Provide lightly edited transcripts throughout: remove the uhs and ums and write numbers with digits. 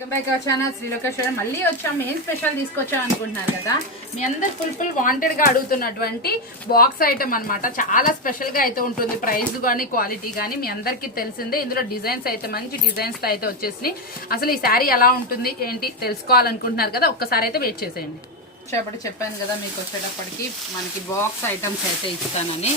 Channel శ్రీలోకేశ్వరం మళ్ళీ వచ్చాం. ఏం స్పెషల్ తీసుకొచ్చాం అనుకుంటున్నారు కదా. మీ అందరు ఫుల్ వాంటెడ్ గా అడుగుతున్నటువంటి బాక్స్ ఐటమ్ అనమాట. చాలా స్పెషల్ గా అయితే ఉంటుంది. ప్రైస్ కానీ క్వాలిటీ కానీ మీ అందరికి తెలిసిందే. ఇందులో డిజైన్స్ అయితే మంచి డిజైన్స్ తో అయితే వచ్చేసినాయి. అసలు ఈ శారీ ఎలా ఉంటుంది ఏంటి తెలుసుకోవాలనుకుంటున్నారు కదా, ఒక్కసారి అయితే వెయిట్ చేసేయండి. వచ్చేటప్పుడు చెప్పాను కదా మీకు, వచ్చేటప్పటికి మనకి బాక్స్ ఐటమ్స్ అయితే ఇస్తానని.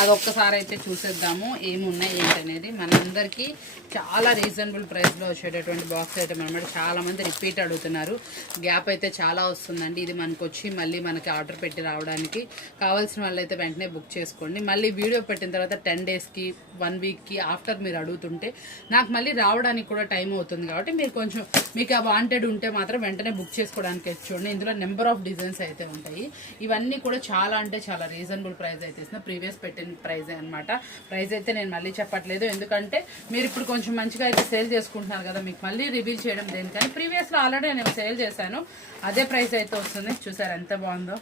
అది ఒక్కసారి అయితే చూసేద్దాము ఏమున్నాయి ఏంటనేది. మనందరికీ చాలా రీజనబుల్ ప్రైస్లో వచ్చేటటువంటి బాక్స్ ఐటమ్ అనమాట. చాలామంది రిపీట్ అడుగుతున్నారు. గ్యాప్ అయితే చాలా వస్తుందండి. ఇది మనకు వచ్చి మళ్ళీ మనకి ఆర్డర్ పెట్టి రావడానికి కావాల్సిన వాళ్ళు అయితే వెంటనే బుక్ చేసుకోండి. మళ్ళీ వీడియో పెట్టిన తర్వాత 10 డేస్కి 1 వీక్కి ఆఫ్టర్ మీరు అడుగుతుంటే నాకు మళ్ళీ రావడానికి కూడా టైం అవుతుంది. కాబట్టి మీరు కొంచెం మీకు ఆ వాంటెడ్ ఉంటే మాత్రం వెంటనే బుక్ చేసుకోవడానికి చూడండి. ఇందులో నెంబర్ ఆఫ్ డిజైన్స్ అయితే ఉంటాయి. ఇవన్నీ కూడా చాలా అంటే చాలా రీజనబుల్ ప్రైస్ అయితే ఇస్తున్నా. ప్రీవియస్ పెట్టిన ప్రైస్ అనమాట. ప్రైస్ అయితే నేను మళ్ళీ చెప్పట్లేదు, ఎందుకంటే మీరు ఇప్పుడు కొంచెం మంచిగా అయితే సేల్ చేసుకుంటున్నారు కదా, మీకు మళ్ళీ రివీల్ చేయడం దేనికని. ప్రీవియస్లో ఆల్రెడీ నేను సేల్ చేశాను, అదే ప్రైస్ అయితే వస్తుంది. చూసారు ఎంత బాగుందో.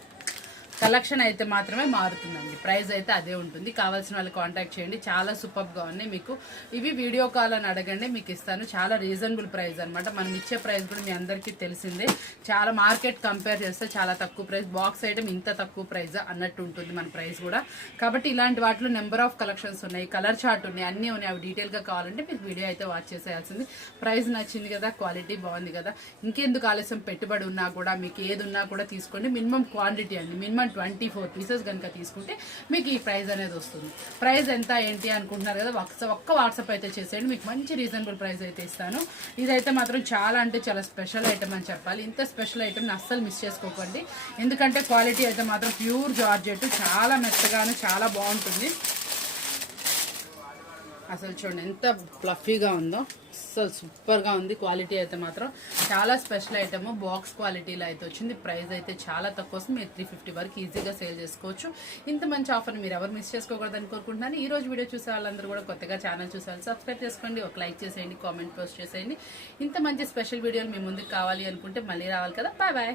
కలెక్షన్ అయితే మాత్రమే మారుతుందండి, ప్రైస్ అయితే అదే ఉంటుంది. కావాల్సిన వాళ్ళు కాంటాక్ట్ చేయండి. చాలా సూపర్గా ఉన్నాయి. మీకు ఇవి వీడియో కాల్ అని అడగండి, మీకు ఇస్తాను. చాలా రీజనబుల్ ప్రైస్ అనమాట. మనం ఇచ్చే ప్రైస్ కూడా మీ అందరికీ తెలిసిందే. చాలా మార్కెట్ కంపేర్ చేస్తే చాలా తక్కువ ప్రైస్. బాక్స్ ఐటమ్ ఇంత తక్కువ ప్రైస్ అన్నట్టు ఉంటుంది మన ప్రైస్ కూడా. కాబట్టి ఇలాంటి వాటిలో నెంబర్ ఆఫ్ కలెక్షన్స్ ఉన్నాయి, కలర్ చార్ట్ ఉన్నాయి, అన్నీ ఉన్నాయి. అవి డీటెయిల్గా కావాలంటే మీకు వీడియో అయితే వాచ్ చేసేయాల్సింది. ప్రైస్ నచ్చింది కదా, క్వాలిటీ బాగుంది కదా, ఇంకెందుకు ఆలస్యం. పెట్టుబడి ఉన్నా కూడా మీకు ఏది ఉన్నా కూడా తీసుకోండి. మినిమం క్వాంటిటీ అండి, మినిమం 24 పీసెస్ కనుక తీసుకుంటే మీకు ఈ ప్రైస్ అనేది వస్తుంది. ప్రైస్ ఎంత ఏంటి అనుకుంటున్నారు కదా, ఒక్క వాట్సాప్ అయితే చేసేయండి, మీకు మంచి రీజనబుల్ ప్రైస్ అయితే ఇస్తాను. ఇదైతే మాత్రం చాలా అంటే చాలా స్పెషల్ ఐటమ్ అని చెప్పాలి. ఇంత స్పెషల్ ఐటమ్ అస్సలు మిస్ చేసుకోకండి, ఎందుకంటే క్వాలిటీ అయితే మాత్రం ప్యూర్ జార్జెట్, చాలా మెత్తగాను చాలా బాగుంటుంది. అసలు చూడండి ఎంత ఫ్లఫీగా ఉందో, అసలు సూపర్గా ఉంది. క్వాలిటీ అయితే మాత్రం చాలా స్పెషల్ ఐటమ్. బాక్స్ క్వాలిటీలో అయితే వచ్చింది. ప్రైస్ అయితే చాలా తక్కువ వస్తుంది. మీరు 350 వరకు ఈజీగా సేల్ చేసుకోవచ్చు. ఇంత మంచి ఆఫర్ మీరు ఎవరు మిస్ చేసుకోకూడదని కోరుకుంటున్నాను. ఈ రోజు వీడియో చూసే వాళ్ళందరూ కూడా కొత్తగా ఛానల్ చూసే వాళ్ళు సబ్స్క్రైబ్ చేసుకోండి, ఒక లైక్ చేసేయండి, కామెంట్ పోస్ట్ చేసేయండి. ఇంత మంచి స్పెషల్ వీడియోలు మీ ముందుకు కావాలి అనుకుంటే మళ్ళీ రావాలి కదా. Bye bye.